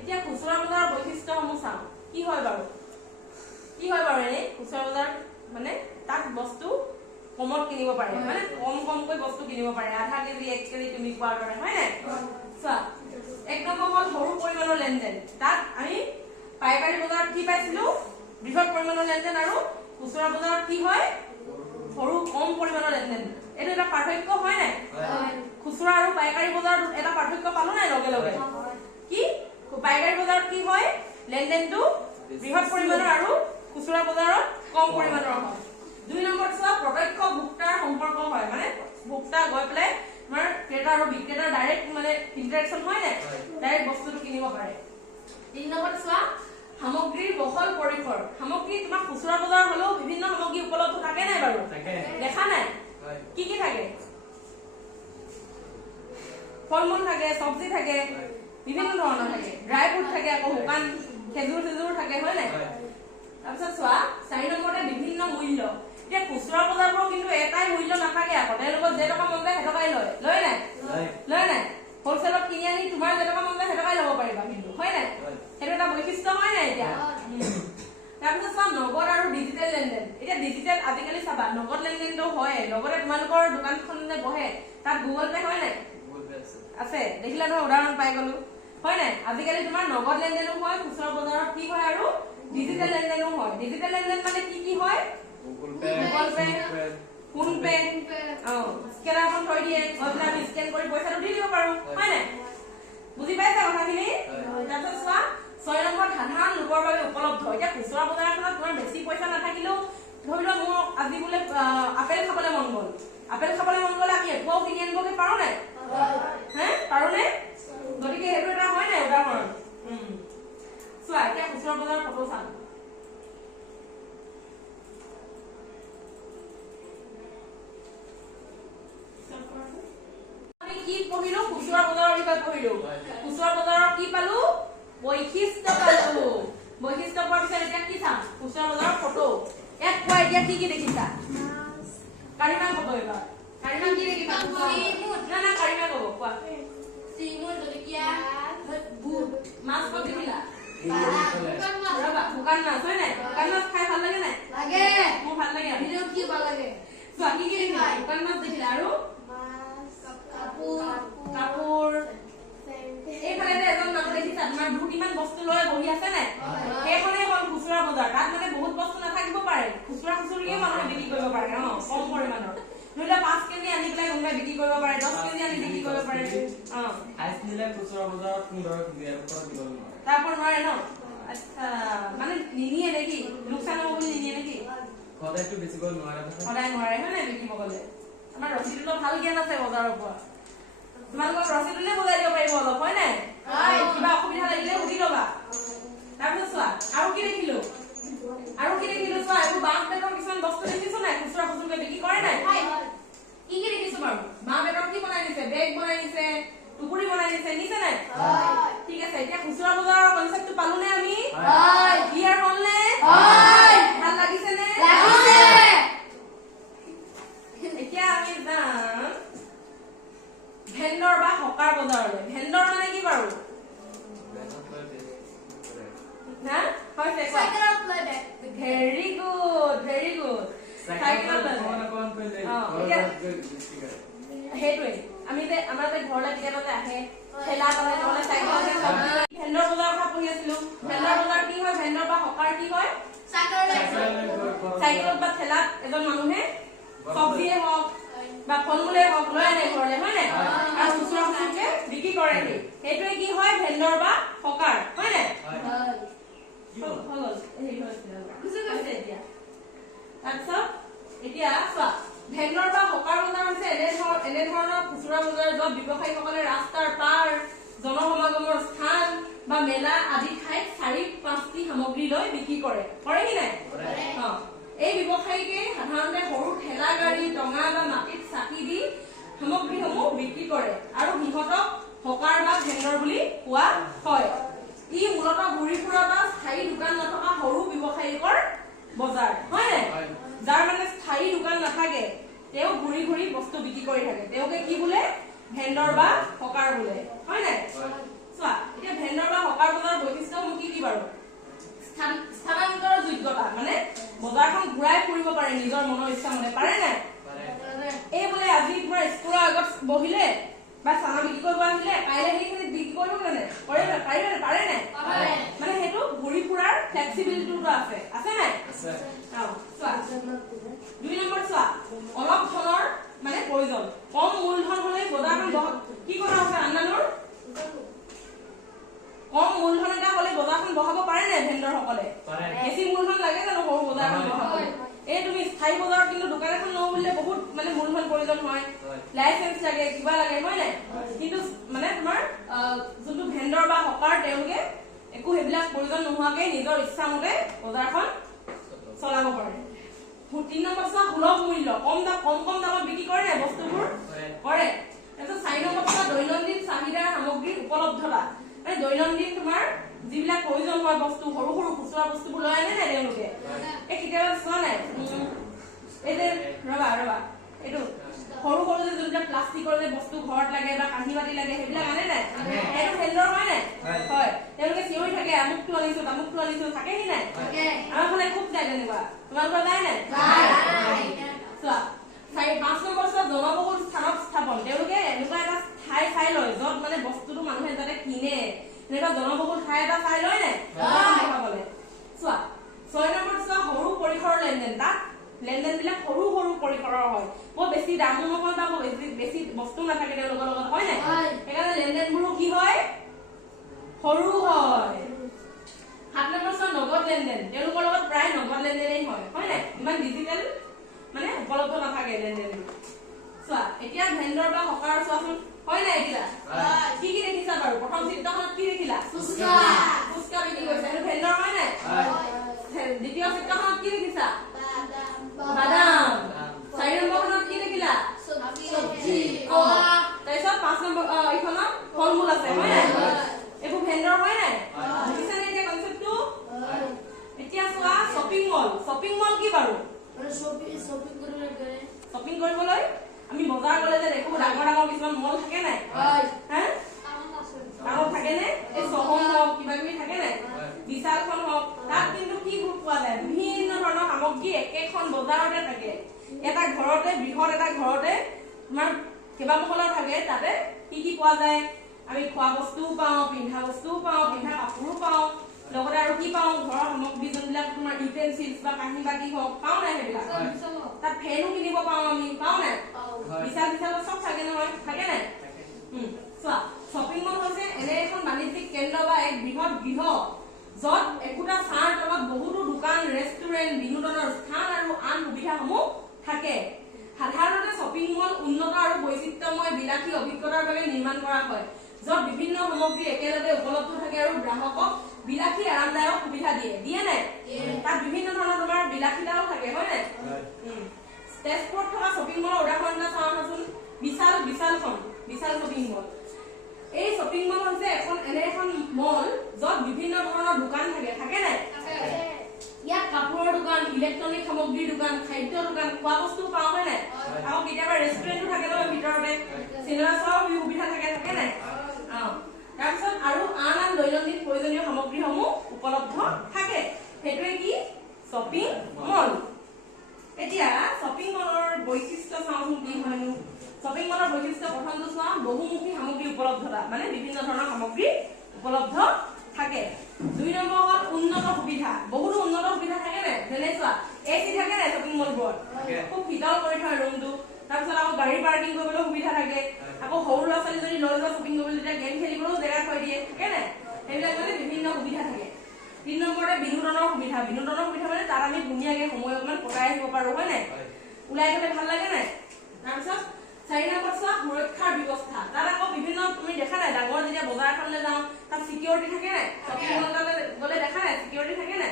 এতিয়া খুচুৰা বজাৰৰ বৈশিষ্ট্যসমূহ চাওঁ কি হয় বাৰু এনে খুচুৰা বজাৰ মানে তাত বস্তু কমত কিনিব পাৰে মানে কমকৈ বস্তু কিনিব পাৰে আধা কেজি 1 কেজি তুমি কোৱাৰ দৰে হয় নাই চোৱা এক নম্বৰ হল সৰু পৰিমাণৰ লেনদেন তাত আমি পাইকাৰী বজাৰত কি পাইছিলো বৃহৎ পৰিমাণৰ লেনদেন আৰু খুচুৰা বজাৰত কি হয় সৰু কম পৰিমাণৰ লেনদেন এইটো এটা পাৰ্থক্য হয় নাই খুচুৰা আৰু পাইকাৰী বজাৰত এটা পাৰ্থক্য পালো নাই লগে লগে কি পাইকাৰী বজাৰত কি হয় লেনদেনটো বৃহৎ পৰিমাণৰ আৰু খুচুৰা বজাৰত কম পৰিমাণৰ হয় 2 নম্বৰ চোৱা প্ৰত্যক্ষ ভোক্তাৰ সম্পৰ্ক হয় মানে ভোক্তা গৈ পেলাই তোমাৰ ক্ৰেতা আৰু বিক্ৰেতাৰ ডাইৰেক্ট মানে ইন্টাৰেকচন হয় নাই ডাইৰেক্ট বস্তুটো কিনিব পাৰে 3 নম্বৰ চোৱা সামগ্ৰীৰ বহল পৰিসৰ সামগ্ৰী তোমাৰ খুচুৰা বজাৰ হলেও বিভিন্ন সামগ্ৰী উপলব্ধ থাকে নাই বাৰু দেখা নাই কি থাকে ফল-মূল থাকে চব্জি থাকে বিভিন্ন ধৰণৰ থাকে ড্ৰাই ফ্ৰুট থাকে আকৌ শুকান খেজুৰ থাকে হয় নাই তাৰপিছত চোৱা 4 নম্বৰতে বিভিন্ন মূল্য এতিয়া খুচুৰা বজাৰবোৰ কিন্তু এটাই মূল্য নাথাকে আকৌ তেওঁলোকৰ যে টকা মন যায় হেটকাই লয় নাই হোলসেলত কিনি আনি তোমাৰ যে টকা মন যায় হেটকাই ল'ব পাৰিবা কিন্তু হয় নাই সেইটো এটা বৈশিষ্ট্য হয় নাই এতিয়া তাৰপিছত চোৱা নগদ আৰু ডিজিটেল লেনদেন এতিয়া ডিজিটেল আজিকালি চাবা নগদ লেনদেনটো হয় লগতে তোমালোকৰ দোকানখন যে বহে তাত গুগল পে হয় নাই আছে দেখিলা নহয় উদাহৰণ পাই গলো হয় নাই আজিকালি তোমাৰ নগদ লেনদেনো হয় খুচুৰা বজাৰত কি হয় আৰু ডিজিটেল লেনদেনো হয় ডিজিটেল লেনদেন মানে কি হয় গুগল পে ফোন পে স্কেনাৰখন থৈ দিয়ে গৈ আমি স্কেন কৰি পইচাটো দি দিব পাৰো হয় নাই বুজি পাইছা কথাখিনি তাৰপিছত চোৱা 6 নম্বৰ সাধাৰণ লোকৰ বাবে উপলব্ধ এতিয়া খুচুৰা বজাৰখনত তোমাৰ বেছি পইচা নাথাকিলেও ধৰি লোৱা মোৰ আজি বোলে আপেল খাবলৈ মন গ'ল আমি এপোৱাও কিনি আনিবগে পাৰো নাই পাৰো নে গতিকে সেইটো এটা হয় নাই উদাহৰণ চোৱা এতিয়া খুচুৰা বজাৰৰ ফটো চাম আমি কি পঢ়িলো খুচুৰা বজাৰৰ বিষয়ে পঢ়িলো খুচুৰা বজাৰৰ কি পালো বৈশিষ্ট্য পালো বৈশিষ্ট্য পোৱাৰ পিছত এতিয়া কি চাম খুচুৰা বজাৰৰ ফটো ইয়াত কোৱা এতিয়া কি দেখিছা কাৰিমা ক'ব এবাৰ কাৰিমা কি দেখিবা না কাৰিমা ক'ব কোৱা চিমুৰ জলকীয়া বুট মাছ ক'ত দেখিলা ৰবা শুকান মাছ হয় নাই শুকান মাছ খাই ভাল লাগে নাই লাগে মোৰ ভাল লাগে ভিডিঅ কি ভাল লাগে চোৱা কি দেখিলা শুকান মাছ দেখিলা আৰু কাপোৰ এইফালে যে এজন মানুহ দেখিছা তোমাৰ বহুত ইমান বস্তু লৈ বহি আছে নাই সেইখনেই হ'ল খুচুৰা বজাৰ তাত মানে বহুত বস্তু নাথাকিব পাৰে খুচুৰিয়ে মানুহে বিক্ৰী কৰিব পাৰে কম পৰিমাণৰ ধৰি লোৱা 5 কেজি আনি পেলাই কোনোবাই বিক্ৰী কৰিব পাৰে 10 কেজি আনি বিক্ৰী কৰিব পাৰে আইসনিলে খুচৰা বজাৰত 15 কেজি এৰ উপৰ দিব নোৱাৰে তাৰপৰ নোৱাৰে ন আচ্ছা মানে নিনিয়ে নেকি লোকসান হ'ব বুলি নিনিয়ে নেকি সদায় একটু বেছি গল নোৱাৰে সদায় নোৱাৰে হয় নাই বিক্ৰী বগলে আমাৰ ৰচিদুলৰ ভাল জ্ঞান আছে বজাৰৰ পৰা তোমালোকৰ ৰচিদুলে বুজাই দিব পাৰিব অলপ হয় নাই কিবা অসুবিধা লাগিলে সুধি ল'বা তাৰপিছত চোৱা আৰু কি দেখিলো চোৱা এইবোৰ বাঁহ বেতৰ কিছুমান বস্তু দেখিছো নাই খুচুৰা বিক্ৰী কৰে নাই কি দেখিছো বাৰু বাঁহ বেতৰ কি বনাই দিছে বেগ বনাই দিছে টুকুৰি বনাই দিছে নিছে নাই ঠিক আছে এতিয়া খুচুৰা বজাৰৰ কনসেপ্টটো পালো নে আমি ক্লিয়াৰ হ'ল নে ভাল লাগিছে নে এতিয়া আমি যাম ভেন্ডৰ বা হকাৰ বজাৰলৈ ভেন্ডৰ মানে কি বাৰু ঠেলা তলে নহলে চাইকেলতে চব্জি ভেন্দৰ বজাৰৰ কথা পঢ়ি আছিলো ভেন্দৰ বজাৰ কি হয় ভেন্দৰ বা হকাৰ কি হয় চাইকেলত বা ঠেলাত এজন মানুহে চব্জিয়ে হওক বা ফল মূলে হওক লৈ আনে ঘৰলে হয় নাই আৰু খুচুৰা খুচুৰকে বিক্ৰী কৰে সেইটোৱে কি হয় ভেন্দৰ বা হকাৰ হয় নাই তাৰপিছত এতিয়া চোৱা ভেন্দৰ বা হকাৰ বজাৰ হৈছে এনে ধৰণৰ খুচুৰা বজাৰ য'ত ব্যৱসায়ীসকলে ৰাস্তাৰ পাৰ জনসমাগমৰ স্থান বা মেলা আদি ঠাইত 4-5টি সামগ্ৰী লৈ বিক্ৰী কৰে কি নাই এই ব্যৱসায়ীকে সাধাৰণতে সৰু ঠেলা গাড়ী টঙা বা মাটিত চাকি দি সামগ্ৰীসমূহ বিক্ৰী কৰে আৰু সিহঁতক হকাৰ বা ভেন্দৰ বুলি কোৱা হয় ই মূলতঃ ঘূৰি ফুৰা বা স্থায়ী দোকান নথকা সৰু ব্যৱসায়ীকৰ বজাৰ হয় নাই যাৰ মানে স্থায়ী দোকান নাথাকে তেওঁ ঘূৰি ঘূৰি বস্তু বিক্ৰী কৰি থাকে তেওঁকে কি বোলে ভেন্দৰ বা হকাৰ বোলে হয় নাই চোৱা এতিয়া ভেন্দৰ বা হকাৰ বজাৰৰ বৈশিষ্ট্যসমূহ কি বাৰু স্থানান্তৰ যোগ্যতা মানে বজাৰখন ঘূৰাই ফুৰিব পাৰে নিজৰ মনৰ ইচ্ছা মতে পাৰে নাই এই বোলে আজি তোমাৰ স্কুলৰ আগত বহিলে বা চানা বিক্ৰী কৰিব আহিলে কাইলৈ সেইখিনি বিক্ৰী কৰিব নে পাৰে নাই মানে সেইটো ঘূৰি ফুৰাৰ ফ্লেক্সিবিলিটিটো আছে নাই চোৱা 2 নম্বৰ চোৱা অলপ ধনৰ মানে প্ৰয়োজন কম মূলধন হলে বজাৰখন কি কৰা হৈছে আন্দানুৰ কম মূলধন এটা হলে বজাৰখন বহাব পাৰে নাই ভেন্দৰ সকলে বেছি মূলধন লাগে জানো সৰু বজাৰখন বহাব এই তুমি স্থায়ী বজাৰত কিন্তু দোকান এখন লওঁ বুলিলে বহুত মানে মূলধন প্ৰয়োজন হয় লাইসেন্স লাগে কিবা লাগে হয় নাই কিন্তু মানে তোমাৰ যোনটো ভেন্দৰ বা হকাৰ তেওঁলোকে একো হেবিলাক প্ৰয়োজন নোহোৱাকৈ নিজৰ ইচ্ছা মতে বজাৰখন চলাব পাৰে 3 নম্বৰ চোৱা সুলভ মূল্য কম দামত বিক্ৰী কৰে নাই বস্তুবোৰ কৰে তাৰপিছত 4 নম্বৰ চোৱা দৈনন্দিন চাহিদাৰ সামগ্ৰীৰ উপলব্ধতা মানে দৈনন্দিন তোমাৰ যিবিলাক প্ৰয়োজন হয় বস্তু সৰু সৰু খুচুৰা বস্তুবোৰ লৈ আনে নাই তেওঁলোকে এই কেতিয়াবা চোৱা নাই এই যে ৰবা এইটো সৰু সৰু যে যোনবিলাক প্লাষ্টিকৰ যে বস্তু ঘৰত লাগে বা কাঁহী বাতি লাগে সেইবিলাক আনে নাই সেইটো ভেন্দৰ হয় নাই হয় তেওঁলোকে চিঞৰি থাকে আমুকটো আনিছো থাকেহি নাই আমাৰ ফালে খুব যায় তেনেকুৱা তোমালোকৰ যায় নাই চোৱা 5 নম্বৰ চোৱা জনবহুল স্থানত স্থাপন তেওঁলোকে এনেকুৱা এটা ঠাই চাই লয় য'ত মানে বস্তুটো মানুহে যাতে কিনে এনেকুৱা জনবহুল ঠাই এটা চাই লয় নাই চোৱা 6 নম্বৰ চোৱা সৰু পৰিসৰৰ লেনদেন তাত লেনদেন বিলাক সৰু পৰিসৰৰ হয় বৰ বেছি দামো নহয় বা বেছি বস্তু নাথাকে তেওঁলোকৰ লগত হয় নাই সেইকাৰণে লেনদেনবোৰো কি হয় সৰু হয় 7 নম্বৰ চোৱা নগদ লেনদেন তেওঁলোকৰ লগত প্ৰায় নগদ লেনদেনেই হয় নাই ইমান ডিজিটেল মানে উপলব্ধ নাথাকে লেনদেনবোৰ চোৱা এতিয়া ভেন্দৰ বা হকাৰ চোৱাচোন হয় নাই এতিয়া কি দেখিছা বাৰু প্ৰথম চিত্ৰখনত কি দেখিলা ফুচকা বিক্ৰী কৰিছে এইটো ভেন্দৰ হয় নাই দ্বিতীয় চিত্ৰখনত কি দেখিছা বাদাম 4 নম্বৰখনত কি দেখিলা চব্জি তাৰপিছত 5 নম্বৰ এইখনত ফল মূল আছে হয় নাই এইবোৰ ভেন্দৰ হয় নাই বুজিছানে এতিয়া কনচেপ্টটো এতিয়া চোৱা শ্বপিং মল কি বাৰু শ্বপিং কৰিবলৈ আমি বজাৰ গলে যে দেখো ডাঙৰ কিছুমান মল থাকে নাই ডাঙৰ থাকে নে এই চহম হওক কিবা কিবি থাকে নাই বিশালখন হওক তাত কিন্তু কি পোৱা যায় বিভিন্ন ধৰণৰ সামগ্ৰী একেখন বজাৰতে থাকে এটা ঘৰতে বৃহৎ এটা ঘৰতে তোমাৰ কেইবামহলৰ থাকে তাতে কি পোৱা যায় আমি খোৱা বস্তুও পাওঁ পিন্ধা বস্তুও পাওঁ পিন্ধা কাপোৰো পাওঁ লগতে আৰু কি পাওঁ ঘৰৰ সামগ্ৰী যোনবিলাক তোমাৰ ইউটেনচিলছ বা কাঁহী বাতি হওক পাওঁ নাই সেইবিলাক তাত ফেনো কিনিব পাওঁ আমি পাওঁ নাই বিশালত চব থাকে নহয় থাকে নাই চোৱা শ্বপিং মল হৈছে এনে এখন বাণিজ্যিক কেন্দ্ৰ বা এক বৃহৎ গৃহ য'ত একোটা ছাঁৰ তলত বহুতো দোকান ৰেষ্টুৰেণ্ট বিনোদনৰ স্থান আৰু আন সুবিধাসমূহ থাকে সাধাৰণতে শ্বপিং মল উন্নত আৰু বৈচিত্ৰ্যময় বিলাসী অভিজ্ঞতাৰ বাবে নিৰ্মাণ কৰা হয় য'ত বিভিন্ন সামগ্ৰী একেলগে উপলব্ধ থাকে আৰু গ্ৰাহকক বিলাসী আৰামদায়ক সুবিধা দিয়ে নাই তাত বিভিন্ন ধৰণৰ তোমাৰ বিলাসীতাও থাকে হয় নাই তেজপুৰত থকা শ্বপিং মলৰ উদাহৰণ এটা চাওঁচোন বিশাল শ্বপিং মল এই শ্বপিং মল হৈছে এনে এখন মল য'ত বিভিন্ন ধৰণৰ দোকান থাকে নাই ইয়াত কাপোৰৰ দোকান ইলেক্ট্ৰনিক সামগ্ৰীৰ দোকান খাদ্য দোকান খোৱা বস্তু পাওঁ হয় নাই আকৌ কেতিয়াবা ৰেষ্টুৰেণ্টো থাকে নহয় ভিতৰতে চিনেমা চোৱাৰো সুবিধা থাকে নাই তাৰপিছত আৰু আন দৈনন্দিন প্ৰয়োজনীয় সামগ্ৰীসমূহ উপলব্ধ থাকে সেইটোৱে কি শ্বপিং মল এতিয়া শ্বপিং মলৰ বৈশিষ্ট্য চাওঁচোন কি হয়নো শ্বপিং মলত মলৰ বৈশিষ্ট্য প্ৰথমটো চোৱা বহুমুখী সামগ্ৰী উপলব্ধতা মানে বিভিন্ন ধৰণৰ সামগ্ৰী উপলব্ধ থাকে 2 নম্বৰ হ'ল উন্নত সুবিধা বহুতো উন্নত সুবিধা থাকে নে যেনে চোৱা এচি থাকে নে শ্বপিং মলবোৰত খুব শীতল কৰি থয় ৰুমটো তাৰপিছত আকৌ গাড়ী পাৰ্কিং কৰিবলৈ সুবিধা থাকে আকৌ সৰু ল'ৰা ছোৱালী যদি লৈ যোৱা শ্বপিং কৰিবলৈ তেতিয়া গেম খেলিবলৈও জেগা থৈ দিয়ে থাকে নে সেইবিলাক মানে বিভিন্ন সুবিধা থাকে 3 নম্বৰতে বিনোদনৰ সুবিধা মানে তাত আমি ধুনীয়াকৈ সময় অকমান কটাই আহিব পাৰো হয় নাই ওলাই গ'লে ভাল লাগে নাই তাৰপিছত 4 নম্বৰ চোৱা সুৰক্ষাৰ ব্যৱস্থা তাত আকৌ বিভিন্ন তুমি দেখা নাই ডাঙৰ যেতিয়া বজাৰখনলৈ যাওঁ তাত সিকিউৰিটি থাকে নাই শ্বপিং মললৈ গ'লে দেখা নাই সিকিউৰিটি থাকে নাই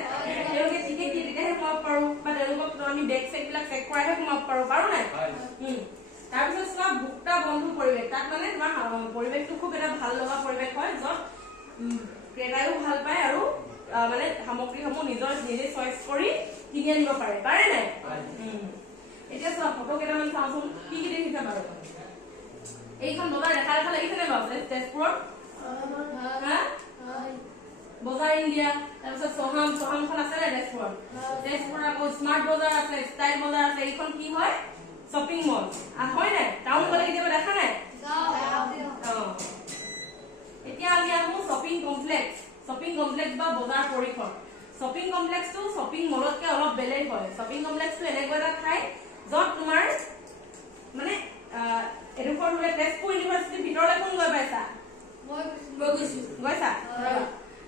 তেওঁলোকে টিকেট দি তেতিয়াহে সোমাব পাৰো বা তেওঁলোকক আমি বেগ চেকবিলাক চেক কৰাইহে সোমাব পাৰো নাই তাৰপিছত চোৱা ভোক্তা বন্ধু পৰিৱেশ তাত মানে তোমাৰ পৰিৱেশটো খুব এটা ভাল লগা পৰিৱেশ হয় য'ত ক্ৰেতায়ো ভাল পায় আৰু মানে সামগ্ৰীসমূহ নিজে চইচ কৰি কিনি আনিব পাৰে নাই এতিয়া চোৱা ফটো কেইটামান চাওঁচোন কি দেখিছা বাৰু এইখন বজাৰ দেখা লাগিছে নে বাৰু তেজপুৰত বজাৰ ইণ্ডিয়া তাৰপিছত চহামখন আছে নে তেজপুৰত আকৌ স্মাৰ্ট বজাৰ আছে ষ্টাইল বজাৰ আছে এইখন কি হয় শ্বপিং মল হয় নাই টাউন গ'লে কেতিয়াবা দেখা নাই এতিয়া আমি আহোঁ শ্বপিং কমপ্লেক্স বা বজাৰ পৰিসৰ শ্বপিং কমপ্লেক্সটো শ্বপিং মলতকে অলপ বেলেগ হয় শ্বপিং কমপ্লেক্সটো এনেকুৱা এটা ঠাই য'ত তোমাৰ মানে এডোখৰ হ'লে তেজপুৰ ইউনিভাৰ্চিটিৰ ভিতৰলৈ কোন গৈ পাইছা গৈছা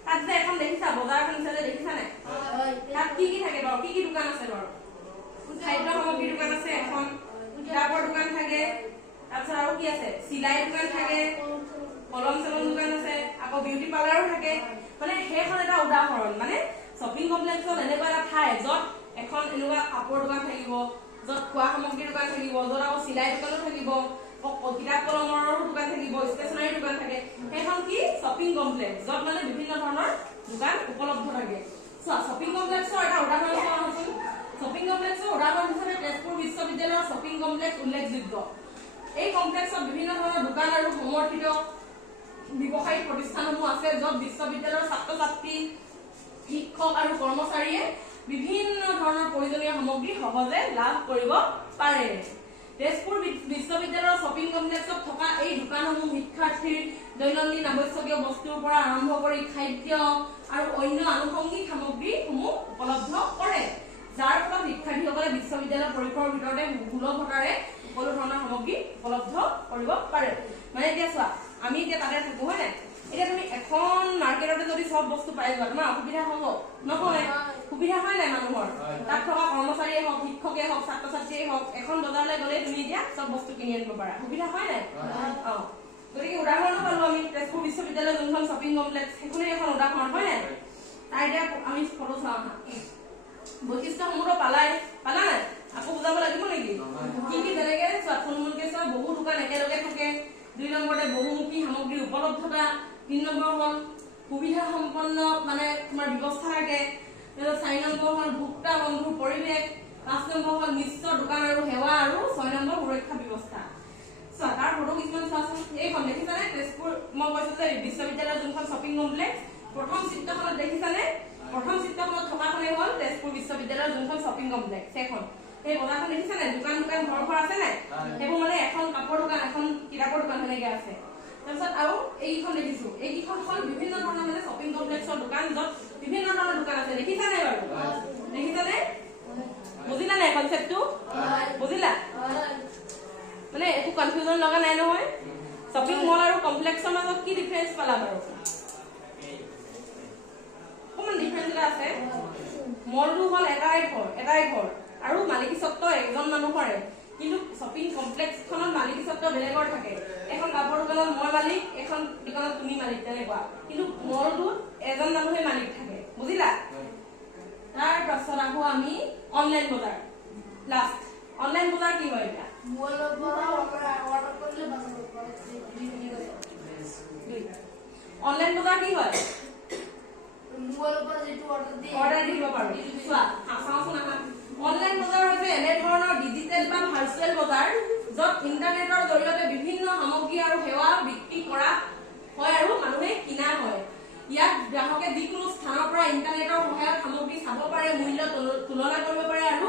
তাত যে এখন দেখিছা বজাৰখন আছে যে দেখিছা নাই তাত কি থাকে বাৰু কি দোকান আছে বাৰু খাদ্য সামগ্ৰীৰ দোকান আছে এখন কিতাপৰ দোকান থাকে তাৰপিছত আৰু কি আছে চিলাই দোকান থাকে কলম চলম দোকান আছে আকৌ বিউটি পাৰ্লাৰো থাকে মানে সেইখন এটা উদাহৰণ মানে শ্বপিং কমপ্লেক্সত এনেকুৱা এটা ঠাই য'ত এখন এনেকুৱা কাপোৰ দোকান থাকিব য'ত খোৱা সামগ্ৰীৰ দোকান থাকিব য'ত আকৌ চিলাই দোকানো থাকিব কিতাপ কলমৰো দোকান থাকিব ষ্টেচনাৰী দোকান থাকে সেইখন কি শ্বপিং কমপ্লেক্স য'ত মানে বিভিন্ন ধৰণৰ দোকান উপলব্ধ থাকে চোৱা শ্বপিং কমপ্লেক্সৰ এটা উদাহৰণ চাওঁচোন শ্বপিং কমপ্লেক্সৰ উদাহৰণ হিচাপে তেজপুৰ বিশ্ববিদ্যালয়ৰ শ্বপিং কমপ্লেক্স উল্লেখযোগ্য এই কমপ্লেক্সত বিভিন্ন ধৰণৰ দোকান আৰু সমৰ্থিত ব্যৱসায়িক প্ৰতিষ্ঠানসমূহ আছে য'ত বিশ্ববিদ্যালয়ৰ ছাত্ৰ ছাত্ৰী শিক্ষক আৰু কৰ্মচাৰীয়ে বিভিন্ন ধৰণৰ প্ৰয়োজনীয় সামগ্ৰী সহজে লাভ কৰিব পাৰে তেজপুৰ বিশ্ববিদ্যালয়ৰ শ্বপিং কমপ্লেক্সত থকা এই দোকানসমূহ শিক্ষাৰ্থীৰ দৈনন্দিন আৱশ্যকীয় বস্তুৰ পৰা আৰম্ভ কৰি খাদ্য আৰু অন্য আনুষংগিক সামগ্ৰীসমূহ উপলব্ধ কৰে যাৰ ফলত শিক্ষাৰ্থীসকলে বিশ্ববিদ্যালয়ৰ পৰিসৰৰ ভিতৰতে সুলভতাৰে সকলো ধৰণৰ সামগ্ৰী উপলব্ধ কৰিব পাৰে মানে এতিয়া চোৱা আমি এতিয়া তাতে থাকো হয় নাই এতিয়া তুমি এখন মাৰ্কেটতে যদি সব বস্তু পাই যোৱা তোমাৰ অসুবিধা হ'ব নহয় সুবিধা হয় নাই মানুহৰ তাত থকা কৰ্মচাৰীয়ে হওক শিক্ষকে হওক ছাত্ৰ ছাত্ৰীয়ে হওক এখন বজাৰলৈ গ'লে তুমি এতিয়া সব বস্তু কিনি আনিব পাৰা সুবিধা হয় নাই গতিকে উদাহৰণো পালো আমি তেজপুৰ বিশ্ববিদ্যালয়ৰ যোনখন শ্বপিং কমপ্লেক্স সেইখনেই এখন উদাহৰণ হয় নাই তাৰ এতিয়া আমি ফটো চাওঁ আহা বৈশিষ্ট্যসমূহতো পালা নাই আকৌ বুজাব লাগিব নেকি কি যেনেকে চোৱা থুলমূলকে চোৱা বহু দোকান একেলগে থাকে 2 নম্বৰতে বহুমুখী সামগ্ৰীৰ উপলব্ধতা 3 নম্বৰ হ'ল সুবিধা সম্পন্ন মানে তোমাৰ ব্যৱস্থা থাকে 4 নম্বৰ হ'ল ভোক্তা বন্ধু পৰিৱেশ 5 নম্বৰ হ'ল মিশ্ৰ দোকান আৰু সেৱা আৰু 6 নম্বৰ সুৰক্ষা ব্যৱস্থা চোৱা তাৰ ফটো কিছুমান চোৱাচোন এইখন দেখিছানে তেজপুৰ মই কৈছো যে বিশ্ববিদ্যালয়ৰ যোনখন শ্বপিং কমপ্লেক্স প্ৰথম চিত্ৰখনত দেখিছানে প্ৰথম চিত্ৰখনত থকাখনেই হ'ল তেজপুৰ বিশ্ববিদ্যালয়ৰ যোনখন শ্বপিং কমপ্লেক্স সেইখন এই বজাৰখন দেখিছানে দোকান ঘৰ আছে নাই সেইবোৰ মানে এখন কাপোৰ দোকান এখন কিতাপৰ দোকান সেনেকে আছে তাৰপিছত আৰু এইখন দেখিছো এইখন হ'ল বিভিন্ন ধৰণৰ মানে শ্বপিং কমপ্লেক্সৰ দোকান য'ত বিভিন্ন ধৰণৰ দোকান আছে দেখিছা নাই বাৰু দেখিছানে বুজিলা নাই কনচেপ্টটো বুজিলা মানে একো কনফিউজন লগা নাই নহয় শ্বপিং মল আৰু কমপ্লেক্সৰ মাজত কি ডিফাৰেন্স পালা বাৰু অকমান ডিফাৰেন্স আছে মলটো হ'ল এটাই ঘৰ আৰু মালিকী স্বত্ব একজন মানুহৰে কিন্তু শ্বপিং কমপ্লেক্সখনত মালিকী স্বত্ব বেলেগৰ থাকে এখন কাপোৰ দোকানত মই মালিক এখন দোকানত তুমি মালিক তেনেকুৱা কিন্তু মলটোত এজন মানুহে মালিক থাকে বুজিলা তাৰ পাছত আহো আমি অনলাইন বজাৰ লাষ্ট অনলাইন বজাৰ কি হয় এটা অনলাইন বজাৰ কি হয় অৰ্ডাৰ দিব পাৰো চোৱা চাওঁচোন আহা অনলাইন বজাৰ হৈছে এনে ধৰণৰ ডিজিটেল বা ভাৰ্চুৱেল বজাৰ য'ত ইন্টাৰনেটৰ জৰিয়তে বিভিন্ন সামগ্ৰী আৰু সেৱা বিক্ৰী কৰা হয় আৰু মানুহে কিনা হয় ইয়াত গ্ৰাহকে যিকোনো স্থানৰ পৰা ইন্টাৰনেটৰ সহায়ত সামগ্ৰী চাব পাৰে মূল্য তুলনা কৰিব পাৰে আৰু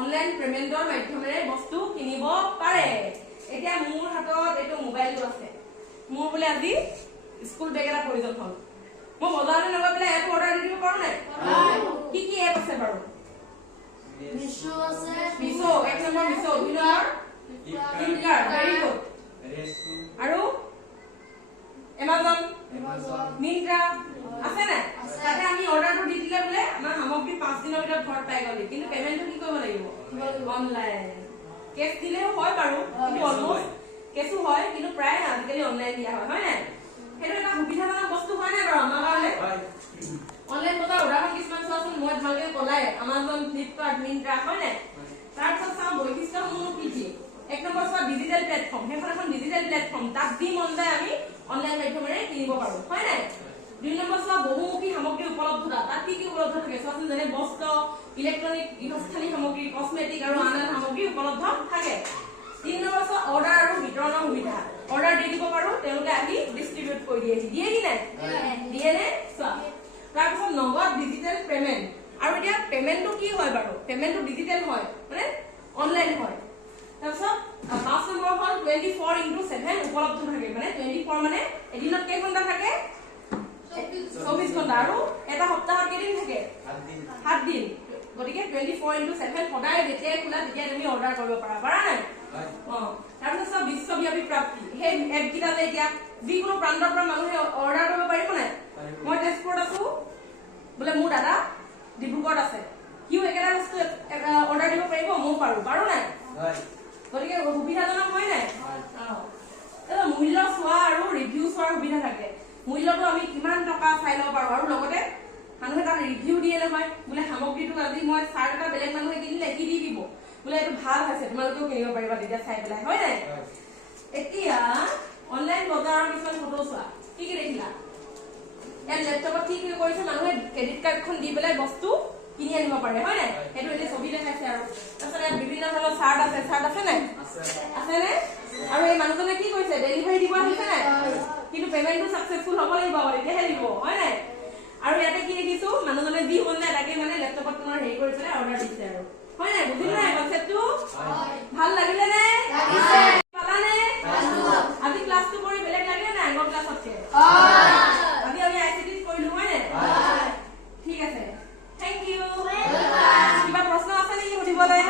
অনলাইন পেমেন্টৰ মাধ্যমেৰে বস্তু কিনিব পাৰে এতিয়া মোৰ হাতত এইটো মোবাইলটো আছে মোৰ বোলে আজি স্কুল বেগ এটা প্ৰয়োজন হ'ল মই বজাৰলৈ নগৈ পেলাই এপ অৰ্ডাৰ দি দিব পাৰো নাই কি কি এপ আছে বাৰু মিছো আছে মিছো এক নম্বৰ মিছো দুই নম্বৰ ফ্লিপকাৰ্ট ভেৰি গুড আৰু এমাজন মিন্ত্ৰা আছে নাই তাতে আমি অৰ্ডাৰটো দি দিলে বোলে আমাৰ সামগ্ৰী 5 দিনৰ ভিতৰত ঘৰত পাই গলি কিন্তু পেমেন্টটো কি কৰিব লাগিব অনলাইন কেছ দিলেও হয় বাৰু কিন্তু অলমোস্ট কেছও হয় কিন্তু প্ৰায় আজিকালি অনলাইন দিয়া হয় হয় নাই সেইটো এটা সুবিধাজনক বস্তু হয় নাই বাৰু আমাৰ কাৰণে অনলাইন বজাৰ উদাহৰণ কিছুমান চোৱাচোন মই ভালকে কলাই আমাজন ফ্লিপকাৰ্ট মিন্ত্ৰা হয় নাই তাৰপিছত চাওঁ বৈশিষ্ট্যসমূহ কি কি এক নম্বৰ চোৱা ডিজিটেল প্লেটফৰ্ম সেইখন এখন ডিজিটেল প্লেটফৰ্ম তাত যি মন যায় আমি অনলাইন মাধ্যমেৰে কিনিব পাৰো হয় নাই দুই নম্বৰ চোৱা বহুমুখী সামগ্ৰী উপলব্ধতা তাত কি কি উপলব্ধ থাকে চোৱাচোন যেনে বস্ত্ৰ ইলেক্ট্ৰনিক গৃহস্থালী সামগ্ৰী কসমেটিক আৰু আন আন সামগ্ৰী উপলব্ধ থাকে 3 নম্বৰ চোৱা অৰ্ডাৰ আৰু বিতৰণৰ সুবিধা অৰ্ডাৰ দি দিব পাৰো তেওঁলোকে আহি ডিস্ট্ৰিবিউট কৰি দিয়ে কি নাই দিয়ে নে চোৱা তাৰপিছত নগদ ডিজিটেল পেমেন্ট আৰু এতিয়া পেমেন্টটো কি হয় বাৰু পেমেন্টটো ডিজিটেল হয় মানে অনলাইন হয় তাৰপিছত 5 নম্বৰ হ'ল 24/7 উপলব্ধ থাকে মানে 24 মানে এদিনত কেই ঘণ্টা থাকে 24 ঘণ্টা আৰু এটা সপ্তাহত কেইদিন থাকে 7 দিন গতিকে 24/7 সদায় যেতিয়াই খোলা তেতিয়া তুমি অৰ্ডাৰ কৰিব পাৰা নাই তাৰপিছত বিশ্বব্যাপী প্ৰাপ্তি সেই এপ কেইটাতে এতিয়া যিকোনো প্ৰান্তৰ পৰা মানুহে অৰ্ডাৰ কৰিব পাৰিব নাই মই তেজপুৰত আছো বোলে মোৰ দাদা ডিব্ৰুগড়ত আছে কিও একেটা বস্তু অৰ্ডাৰ দিব পাৰিব ময়ো পাৰো নাই গতিকে সুবিধাজনক হয় নাই মূল্য চোৱা আৰু ৰিভিউ চোৱাৰ সুবিধা থাকে মূল্যটো আমি কিমান টকা চাই ল'ব পাৰো আৰু লগতে মানুহে তাত ৰিভিউ দিয়ে নহয় বোলে সামগ্ৰীটো আজি মই চাৰ্ট এটা বেলেগ মানুহে কিনিলে কি দি দিব বোলে এইটো ভাল হৈছে তোমালোকেও কিনিব পাৰিবা তেতিয়া চাই পেলাই হয় নাই এতিয়া অনলাইন বজাৰৰ কিছুমান ফটো চোৱা কি কি দেখিলা ইয়াত লেপটপত কি কৰিছে মানুহে ক্ৰেডিট কাৰ্ডখন দি পেলাই বস্তু কিনি আনিব পাৰে হয় নাই সেইটো এতিয়া ছবি দেখাইছে আৰু তাৰপিছত ইয়াত বিভিন্ন ধৰণৰ চাৰ্ট আছে নাই আছে নে আৰু এই মানুহজনে কি কৰিছে ডেলিভাৰী দিব আহিছে নাই কিন্তু পেমেন্টটো সাকসেসফুল হ'ব লাগিব তেতিয়াহে দিব হয় নাই আৰু ইয়াতে কি দেখিছো মানুহজনে যি মন যায় তাকে মানে লেপটপত তোমাৰ হেৰি কৰি পেলাই অৰ্ডাৰ দিছে আৰু হয় নাই বুজিলা নাই কনসেপ্টটো ভাল লাগিলে নে পালানে আজি ক্লাছটো কৰি বেলেগ লাগে না আগৰ ক্লাছতকে আজি আমি আইসিটি কৰিলো হয় নাই ঠিক আছে থ্যাংক ইউ কিবা প্ৰশ্ন আছে নেকি সুধিবলৈ